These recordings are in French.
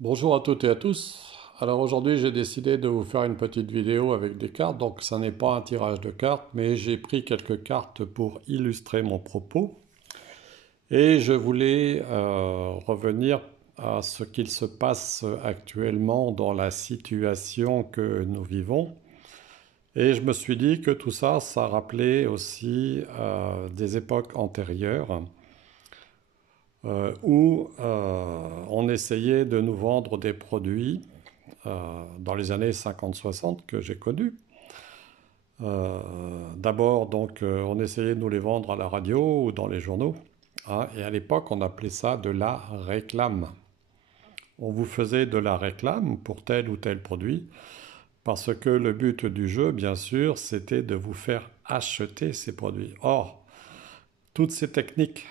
Bonjour à toutes et à tous. Alors aujourd'hui j'ai décidé de vous faire une petite vidéo avec des cartes, donc ça n'est pas un tirage de cartes, mais j'ai pris quelques cartes pour illustrer mon propos. Et je voulais revenir à ce qu'il se passe actuellement dans la situation que nous vivons. Et je me suis dit que tout ça, ça rappelait aussi des époques antérieures où on essayait de nous vendre des produits dans les années 50-60 que j'ai connues. D'abord, donc, on essayait de nous les vendre à la radio ou dans les journaux, hein, et à l'époque, on appelait ça de la réclame. On vous faisait de la réclame pour tel ou tel produit, parce que le but du jeu, bien sûr, c'était de vous faire acheter ces produits. Or, toutes ces techniques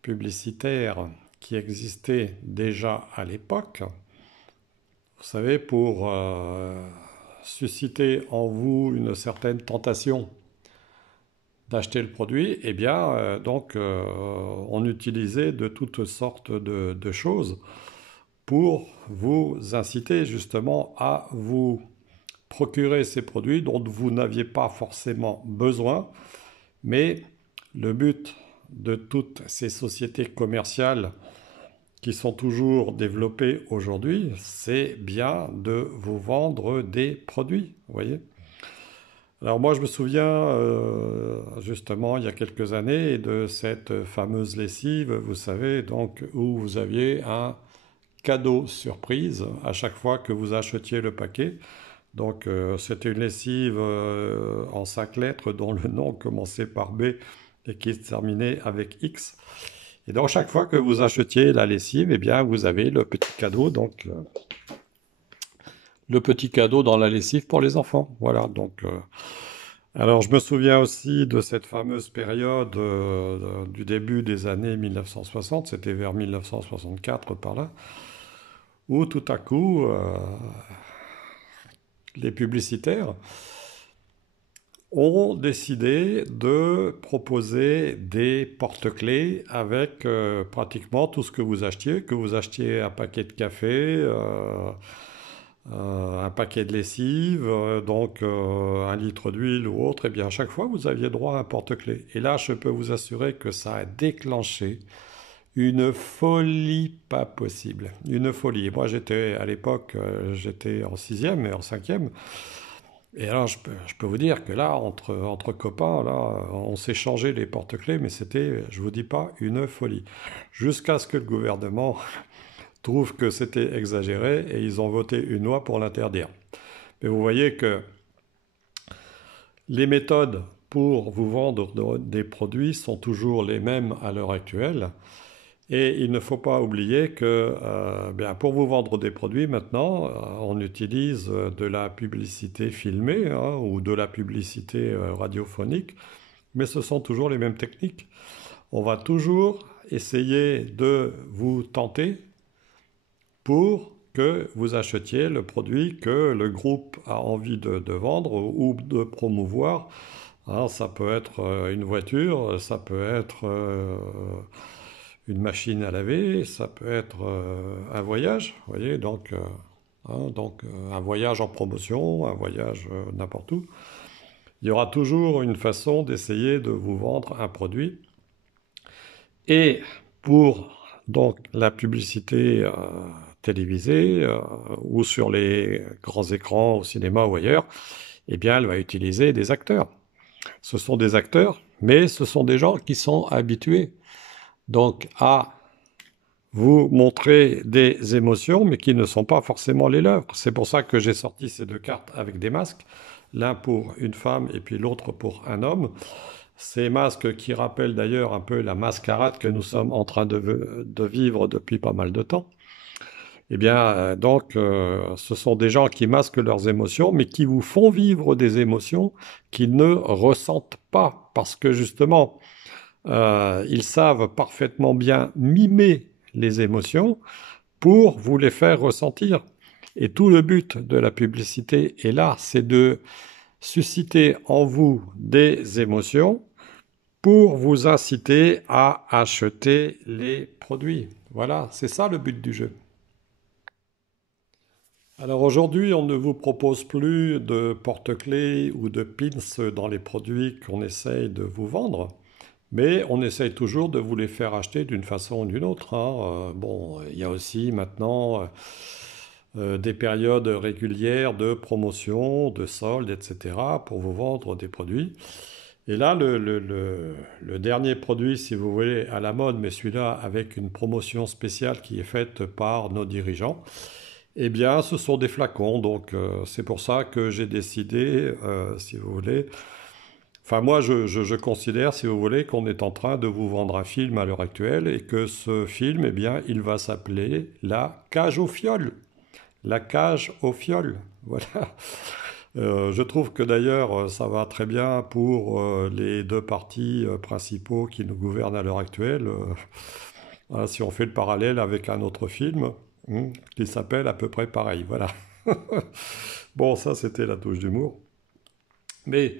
publicitaires qui existaient déjà à l'époque, vous savez, pour susciter en vous une certaine tentation d'acheter le produit, eh bien, on utilisait de toutes sortes de choses pour vous inciter justement à vous procurer ces produits dont vous n'aviez pas forcément besoin, mais le but de toutes ces sociétés commerciales qui sont toujours développées aujourd'hui, c'est bien de vous vendre des produits, vous voyez. Alors moi je me souviens justement il y a quelques années de cette fameuse lessive, vous savez, donc où vous aviez un cadeau surprise à chaque fois que vous achetiez le paquet. Donc c'était une lessive en 5 lettres dont le nom commençait par B et qui se terminait avec X. Et donc chaque fois que vous achetiez la lessive, eh bien vous avez le petit cadeau, donc le petit cadeau dans la lessive pour les enfants. Voilà, donc alors je me souviens aussi de cette fameuse période du début des années 1960, c'était vers 1964 par là, où tout à coup les publicitaires ont décidé de proposer des porte-clés avec pratiquement tout ce que vous achetiez un paquet de café, un paquet de lessive, un litre d'huile ou autre, et bien à chaque fois vous aviez droit à un porte-clés. Et là, je peux vous assurer que ça a déclenché une folie pas possible, une folie. Et moi, j'étais à l'époque, j'étais en sixième et en cinquième. Et alors, je peux vous dire que là, entre copains, là, on s'est changé les porte-clés, mais c'était, je vous dis pas, une folie. Jusqu'à ce que le gouvernement trouve que c'était exagéré et ils ont voté une loi pour l'interdire. Mais vous voyez que les méthodes pour vous vendre des produits sont toujours les mêmes à l'heure actuelle. Et il ne faut pas oublier que bien, pour vous vendre des produits maintenant, on utilise de la publicité filmée, hein, ou de la publicité radiophonique, mais ce sont toujours les mêmes techniques. On va toujours essayer de vous tenter pour que vous achetiez le produit que le groupe a envie de vendre ou de promouvoir. Alors, ça peut être une voiture, ça peut être une machine à laver, ça peut être un voyage, vous voyez, un voyage en promotion, un voyage n'importe où. Il y aura toujours une façon d'essayer de vous vendre un produit. Et pour donc la publicité télévisée ou sur les grands écrans au cinéma ou ailleurs, eh bien, elle va utiliser des acteurs. Ce sont des acteurs, mais ce sont des gens qui sont habitués donc à vous montrer des émotions, mais qui ne sont pas forcément les leurs. C'est pour ça que j'ai sorti ces deux cartes avec des masques, l'un pour une femme et puis l'autre pour un homme. Ces masques qui rappellent d'ailleurs un peu la mascarade que nous sommes en train de vivre depuis pas mal de temps. Eh bien, ce sont des gens qui masquent leurs émotions, mais qui vous font vivre des émotions qu'ils ne ressentent pas, parce que justement, ils savent parfaitement bien mimer les émotions pour vous les faire ressentir. Et tout le but de la publicité est là, c'est de susciter en vous des émotions pour vous inciter à acheter les produits. Voilà, c'est ça le but du jeu. Alors aujourd'hui, on ne vous propose plus de porte-clés ou de pins dans les produits qu'on essaye de vous vendre, mais on essaye toujours de vous les faire acheter d'une façon ou d'une autre, hein. Bon, il y a aussi maintenant des périodes régulières de promotion, de soldes, etc. pour vous vendre des produits. Et là, le dernier produit, si vous voulez, à la mode, mais celui-là avec une promotion spéciale qui est faite par nos dirigeants, eh bien, ce sont des flacons. Donc, c'est pour ça que j'ai décidé, si vous voulez, enfin, moi, je considère, si vous voulez, qu'on est en train de vous vendre un film à l'heure actuelle et que ce film, eh bien, il va s'appeler La cage aux fioles. La cage aux fioles. Voilà. Je trouve que d'ailleurs, ça va très bien pour les deux partis principaux qui nous gouvernent à l'heure actuelle. Hein, si on fait le parallèle avec un autre film qui s'appelle à peu près pareil. Voilà. Bon, ça, c'était la touche d'humour. Mais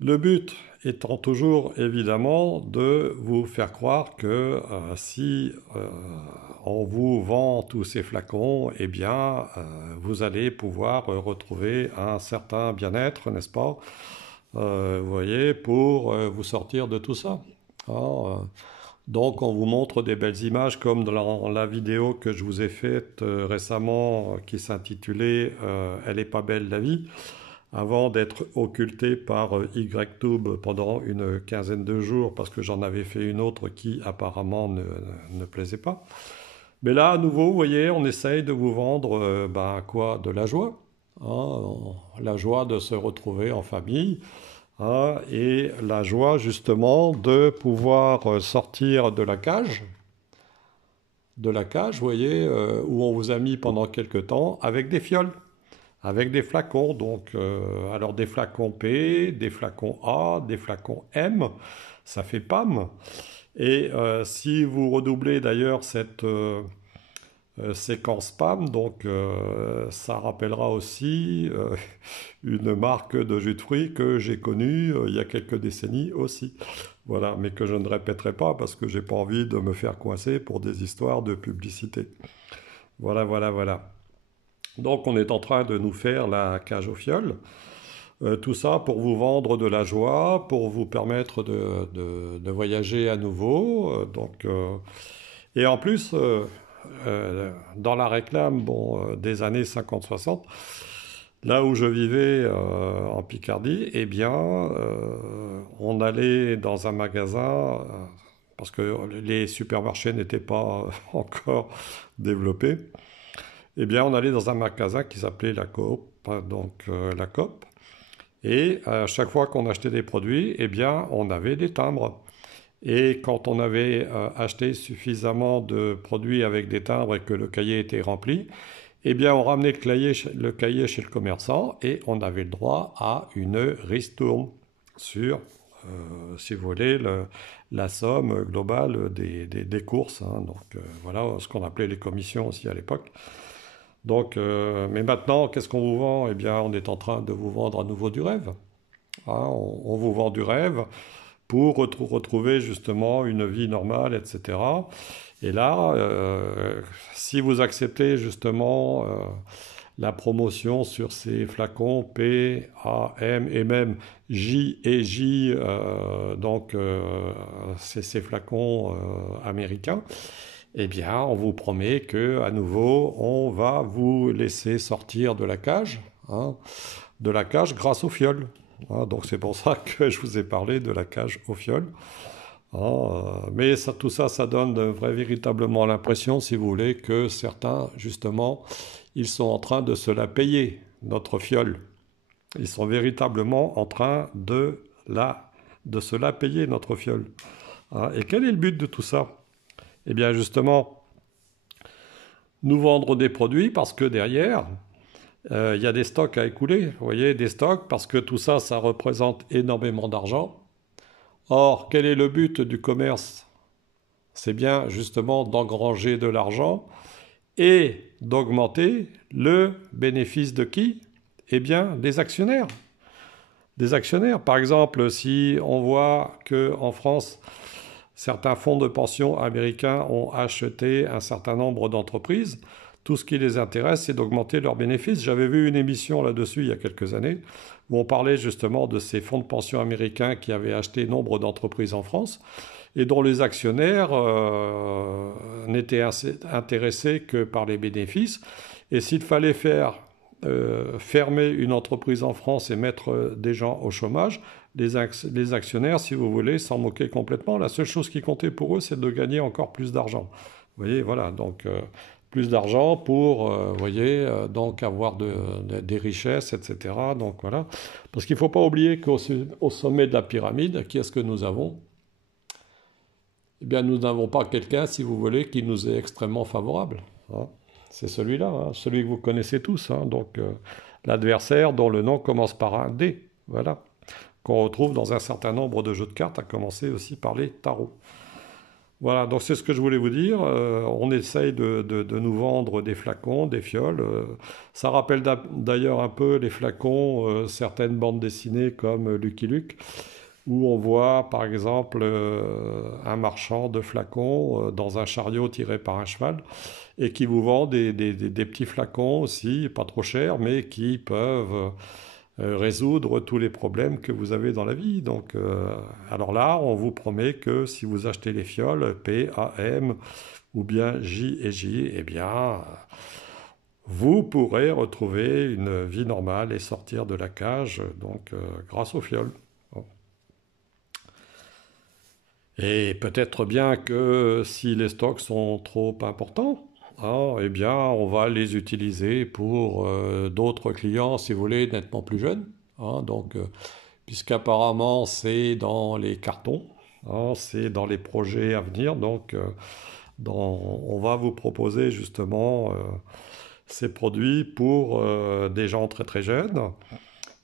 le but étant toujours évidemment de vous faire croire que si on vous vend tous ces flacons, eh bien vous allez pouvoir retrouver un certain bien-être, n'est-ce pas? Vous voyez, pour vous sortir de tout ça. Hein, donc on vous montre des belles images comme dans la vidéo que je vous ai faite récemment qui s'intitulait Elle est pas belle la vie avant d'être occulté par YTube pendant une quinzaine de jours, parce que j'en avais fait une autre qui apparemment ne plaisait pas. Mais là, à nouveau, vous voyez, on essaye de vous vendre ben, quoi? De la joie. Hein, la joie de se retrouver en famille. Hein, et la joie justement de pouvoir sortir de la cage, vous voyez, où on vous a mis pendant quelque temps avec des fioles avec des flacons. Donc, alors des flacons P, des flacons A, des flacons M, ça fait PAM. Et si vous redoublez d'ailleurs cette séquence PAM, donc ça rappellera aussi une marque de jus de fruits que j'ai connue il y a quelques décennies aussi. Voilà, mais que je ne répéterai pas parce que j'ai pas envie de me faire coincer pour des histoires de publicité. Voilà, voilà, voilà. Donc on est en train de nous faire la cage aux fioles. Tout ça pour vous vendre de la joie, pour vous permettre de voyager à nouveau. Et en plus, dans la réclame bon, des années 50-60, là où je vivais en Picardie, eh bien, on allait dans un magasin, parce que les supermarchés n'étaient pas encore développés. Eh bien, on allait dans un magasin qui s'appelait la Coop, hein, donc la Coop. Et à chaque fois qu'on achetait des produits, eh bien, on avait des timbres. Et quand on avait acheté suffisamment de produits avec des timbres et que le cahier était rempli, eh bien, on ramenait le cahier chez le commerçant et on avait le droit à une ristourne sur, si vous voulez, la somme globale des courses, hein. Donc, voilà ce qu'on appelait les commissions aussi à l'époque. Donc, mais maintenant, qu'est-ce qu'on vous vend? Eh bien, on est en train de vous vendre à nouveau du rêve. Hein, on vous vend du rêve pour retrouver justement une vie normale, etc. Et là, si vous acceptez justement la promotion sur ces flacons P, A, M et même J et J, donc c'est ces flacons américains, eh bien, on vous promet que à nouveau, on va vous laisser sortir hein, de la cage grâce au fiol. Hein, donc c'est pour ça que je vous ai parlé de la cage au fiol. Hein, mais ça, tout ça, ça donne véritablement l'impression, si vous voulez, que certains, justement, ils sont en train de se la payer, notre fiole. Ils sont véritablement en train de se la payer, notre fiole. Hein, et quel est le but de tout ça? Eh bien, justement, nous vendre des produits parce que derrière, il y a des stocks à écouler. Vous voyez, des stocks parce que tout ça, ça représente énormément d'argent. Or, quel est le but du commerce? C'est bien justement d'engranger de l'argent et d'augmenter le bénéfice de qui? Eh bien, des actionnaires. Des actionnaires. Par exemple, si on voit qu'en France, certains fonds de pension américains ont acheté un certain nombre d'entreprises, Tout ce qui les intéresse, c'est d'augmenter leurs bénéfices. J'avais vu une émission là-dessus il y a quelques années où on parlait justement de ces fonds de pension américains qui avaient acheté nombre d'entreprises en France et dont les actionnaires n'étaient intéressés que par les bénéfices. Et s'il fallait fermer une entreprise en France et mettre des gens au chômage, les actionnaires, si vous voulez, s'en moquaient complètement. La seule chose qui comptait pour eux, c'est de gagner encore plus d'argent. Vous voyez, voilà, donc plus d'argent pour, vous voyez, donc avoir des richesses, etc. Donc voilà, parce qu'il ne faut pas oublier qu'au sommet de la pyramide, qui est-ce que nous avons? Eh bien, nous n'avons pas quelqu'un, si vous voulez, qui nous est extrêmement favorable, hein. C'est celui-là, hein, celui que vous connaissez tous, hein, donc l'adversaire dont le nom commence par un D, voilà, qu'on retrouve dans un certain nombre de jeux de cartes, à commencer aussi par les tarots. Voilà, donc c'est ce que je voulais vous dire. On essaye de nous vendre des flacons, des fioles. Ça rappelle d'ailleurs un peu les flacons, certaines bandes dessinées comme Lucky Luke, où on voit par exemple un marchand de flacons dans un chariot tiré par un cheval et qui vous vend des petits flacons aussi, pas trop chers, mais qui peuvent résoudre tous les problèmes que vous avez dans la vie. Donc, alors là, on vous promet que si vous achetez les fioles P, A, M ou bien J et J, eh bien, vous pourrez retrouver une vie normale et sortir de la cage, donc grâce aux fioles. Bon. Et peut-être bien que si les stocks sont trop importants, hein, eh bien, on va les utiliser pour d'autres clients, si vous voulez, nettement plus jeunes, hein, donc, puisqu'apparemment, c'est dans les cartons, hein, c'est dans les projets à venir. Donc, on va vous proposer justement ces produits pour des gens très très jeunes.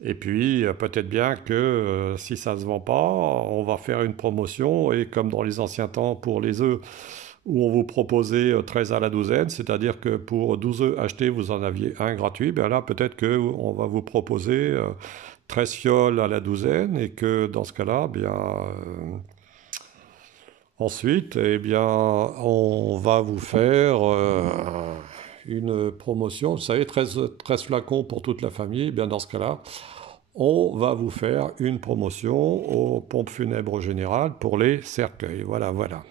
Et puis, peut-être bien que si ça ne se vend pas, on va faire une promotion. Et comme dans les anciens temps pour les œufs, où on vous proposait 13 à la douzaine, c'est-à-dire que pour 12 œufs achetés, vous en aviez un gratuit, bien là, peut-être qu'on va vous proposer 13 fioles à la douzaine, et que dans ce cas-là, bien, ensuite, eh bien, on va vous faire une promotion. Vous savez, 13 flacons pour toute la famille, eh bien dans ce cas-là, on va vous faire une promotion aux pompes funèbres générales pour les cercueils. Voilà, voilà.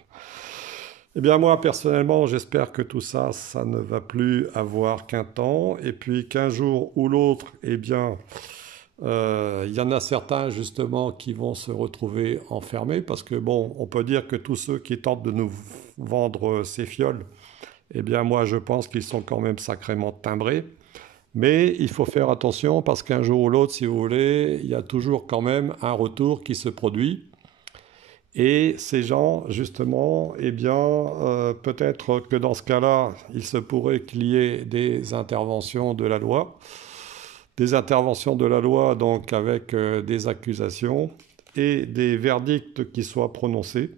Eh bien moi personnellement j'espère que tout ça, ça ne va plus avoir qu'un temps et puis qu'un jour ou l'autre, eh bien il y en a certains justement qui vont se retrouver enfermés parce que bon, on peut dire que tous ceux qui tentent de nous vendre ces fioles, eh bien moi je pense qu'ils sont quand même sacrément timbrés. Mais il faut faire attention parce qu'un jour ou l'autre, si vous voulez, il y a toujours quand même un retour qui se produit. Et ces gens, justement, eh bien, peut-être que dans ce cas-là, il se pourrait qu'il y ait des interventions de la loi. Des interventions de la loi, donc avec des accusations et des verdicts qui soient prononcés.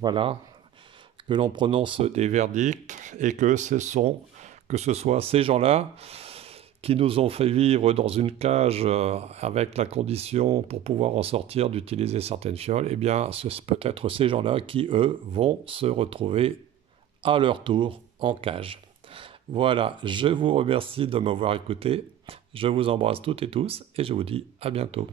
Voilà, que l'on prononce des verdicts et que ce soit ces gens-là qui nous ont fait vivre dans une cage avec la condition pour pouvoir en sortir d'utiliser certaines fioles, eh bien c'est peut-être ces gens-là qui, eux, vont se retrouver à leur tour en cage. Voilà, je vous remercie de m'avoir écouté, je vous embrasse toutes et tous et je vous dis à bientôt.